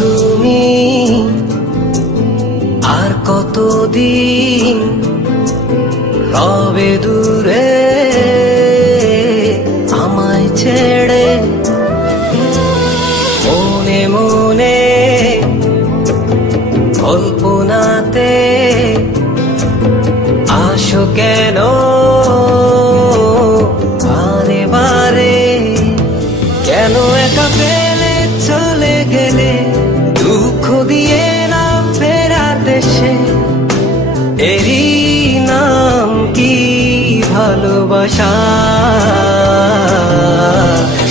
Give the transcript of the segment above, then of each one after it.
তুমি আর কতদিন রবে দূরে আমায় ছেড়ে, মনে মনে কল্পনাতে আসো কেন বারে বারে, কেন একা ফেলে চলে গেলে, দুঃখ দিয়ে না ফেরা দেশে, এরই নাম কি ভালোবাসা?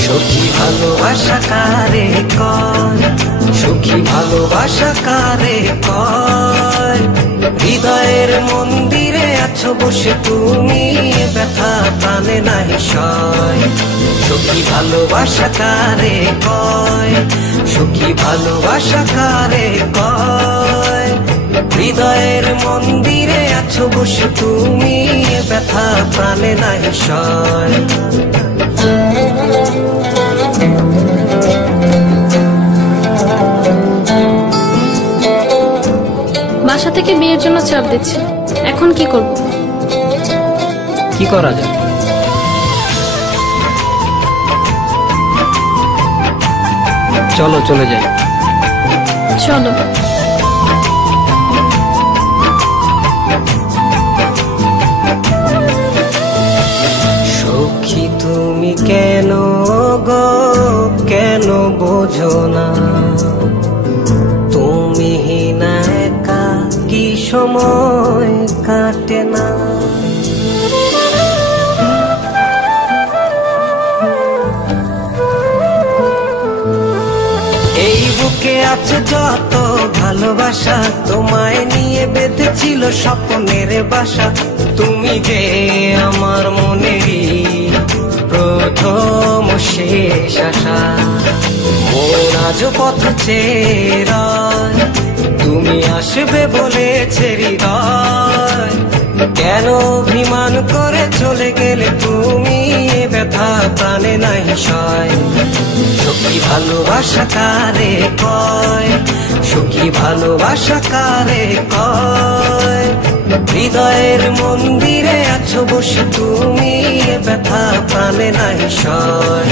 সখী ভালোবাসা কারে কয়, সখী ভালোবাসা কারে কয়? হৃদয়ের মন্দিরে আছো বসে তুমি, ব্যথা প্রাণে নাই সয়। সখী ভালোবাসা কারে কয়, সখী ভালোবাসা কারে কয়? হৃদয়ের মন্দিরে আছো বসে তুমি, ব্যথা প্রাণে নাই সয়। বাসা থেকে বিয়ের জন্য চাপ দিচ্ছে, এখন কি করব? কি করা যায়? চলো চলে যাই। চলো। সখী তুমি কেন গো, কেন বোঝো না? তুমি না একা কি সময় কাটে না? এই বুকে আছে যত ভালোবাসা, তোমায় নিয়ে বেঁধেছিল স্বপ্নের বাসা। তুমি যে আমার মনেরই প্রথম শেষ আশা, মন আজ পথ চেয়ে, তুমি আসবে বলেছে হৃদয়, কেন অভিমান করে চলে গেলে তুমি, ব্যথা প্রাণে নাই সয়। সখী ভালোবাসা কারে কয়, সখী ভালোবাসা কারে কয়? হৃদয়ের মন্দিরে আছো বসে তুমি, ব্যথা প্রাণে নাই সয়।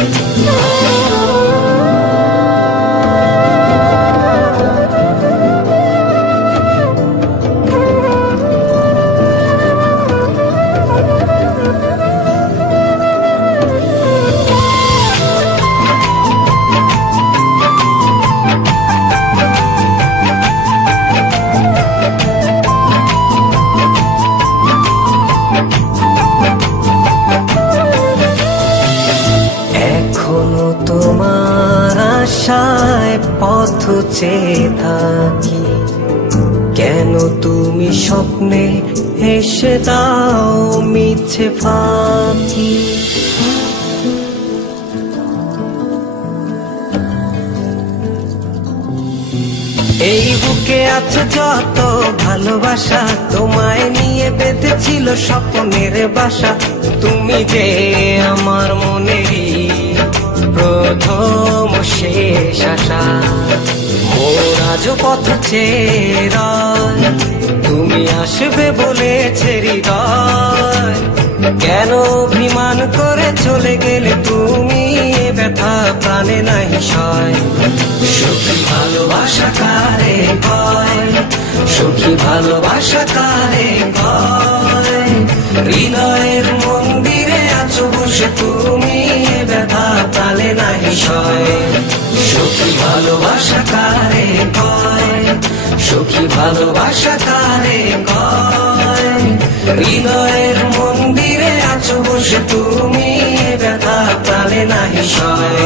এখনো তোমার আশায় পথ চেয়ে থাকি, কেন তুমি স্বপ্নে এসে দাও মিছে ফাঁকি? এই বুকে আছে যত ভালোবাসা, তোমায় নিয়ে বেঁধেছিল স্বপ্নের বাসা। তুমি যে আমার মনেরই প্রথম শেষ আশা, মোর আজ পথ চেয়ে, তুমি আসবে বলেছে হৃদয়, কেন অভিমান করে চলে গেলে তুমি, ব্যথা প্রাণে নাই সয়। সখী ভালোবাসা কারে কয়, সখী ভালোবাসা কারে কয়? হৃদয়ের মন্দিরে আছো বসে তুমি, ব্যথা প্রাণে নাই সয়। সখী ভালোবাসা কারে কয়, সখী ভালোবাসা কারে কয়। হৃদয়ের মন্দিরে আছো বসে তুমি, ব্যথা প্রাণে নাহি সয়।